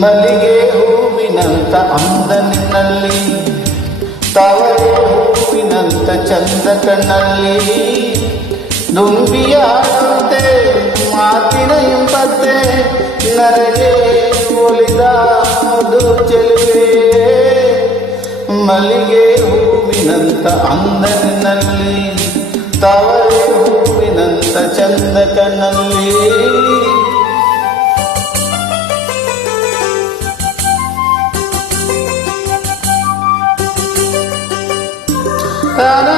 ಮಲ್ಲಿಗೆ ಹೂವಿನಂತ ಅಂದ ನಿನ್ನಲ್ಲಿ ಹೂವಿನಂತ ಚಂದ ಕಣ್ಣಲ್ಲಿ ದುಂಬಿಯಾಡುತ್ತೆ ಮಾತಿನ ಎಂಬತ್ತೆ ನನಗೆ ಒಲಿದ ಮಧು ಚೆಲುವೆ ಮಲ್ಲಿಗೆ ಹೂವಿನಂತ ಅಂದ ತವರೆ ಹೂವಿನಂತ ಚಂದ ಕಣ್ಣಲ್ಲಿ ربنا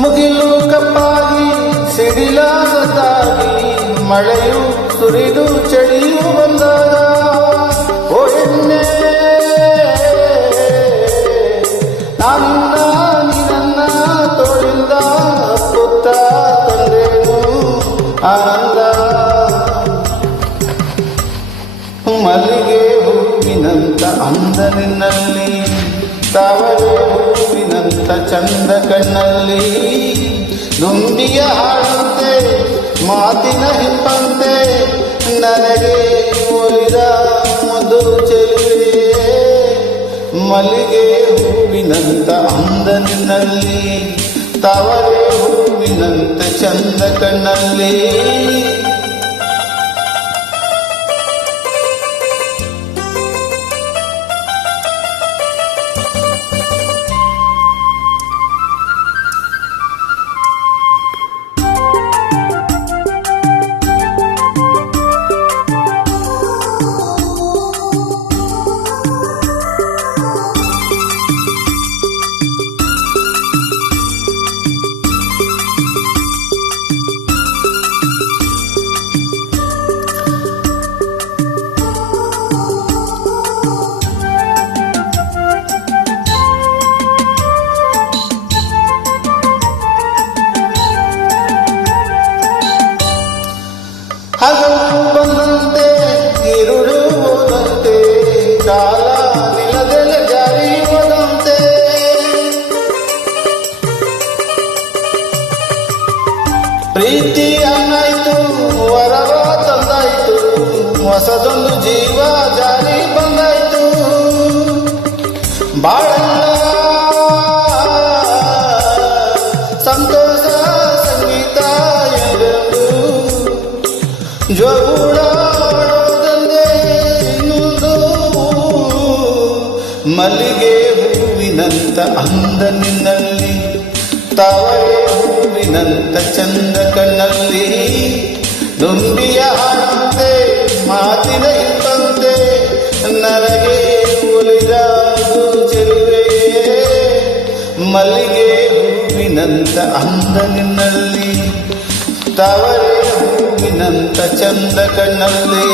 ಮುಗಿಲು ಕಪ್ಪಾಗಿ ಸಿಡಿಲಾಗದಾಗಿ ಮಳೆಯು ಸುರಿದು ಚಳಿಯು ಬಂದಾಗ, ಓ ಎಣ್ಣೆ ನಾನಿನ್ನ ನಿನ್ನ ತೋಳಿಂದ ಪುತ್ತ ತಂದೆನು ಆನಂದ. ಮಲ್ಲಿಗೆ ಹೂವಿನಂತ ಅಂದ ನಿನ್ನಲ್ಲಿ ತಾವರೆ ಹೂವಿನಂತ ಚಂದ ಕಣ್ಣಲ್ಲಿ ದುಂಬಿಯ ಹಾಡುತ್ತೆ ಮಾತಿನ ಹಿಂಪಂತೆ ನನಗೆ ಒಲಿದ ಮಧು ಮಲ್ಲಿಗೆ ಹೂವಿನಂತ ಅಂದ ನಿನ್ನಲ್ಲಿ ತವರೆ ಹೂವಿನಂತ ಚಂದ ಕಣ್ಣಲ್ಲಿ ಪ್ರೀತಿ ಅನ್ನಾಯ್ತು, ವರವ ತಂದಾಯ್ತು, ಹೊಸದೊಂದು ಜೀವ ಜಾರಿ ಬಂದಾಯ್ತು. ಬಾಳಲ್ಲ ಸಂತೋಷ ಸಂಗೀತ ಮಲ್ಲಿಗೆ ಹೂವಿನಂತ ಅಂದ ನಿನ್ನಲ್ಲಿ ತಾವರೆ ಹೂವಿನಂತ ಚಂದ ಕಣ್ಣಲ್ಲಿ ದುಂಬಿಯ ಹಂತೆ ಮಾತಿನ ಇಂಪಂತೆ ನನಗೆ ಒಲಿದ ಮಧು ಚೆಲುವೆ. ಮಲ್ಲಿಗೆ ಹೂವಿನಂತ ಅಂದ ನಿನ್ನಲ್ಲಿ ತವರೆ ಹೂವಿನಂತ ಚಂದ ಕಣ್ಣಲ್ಲಿ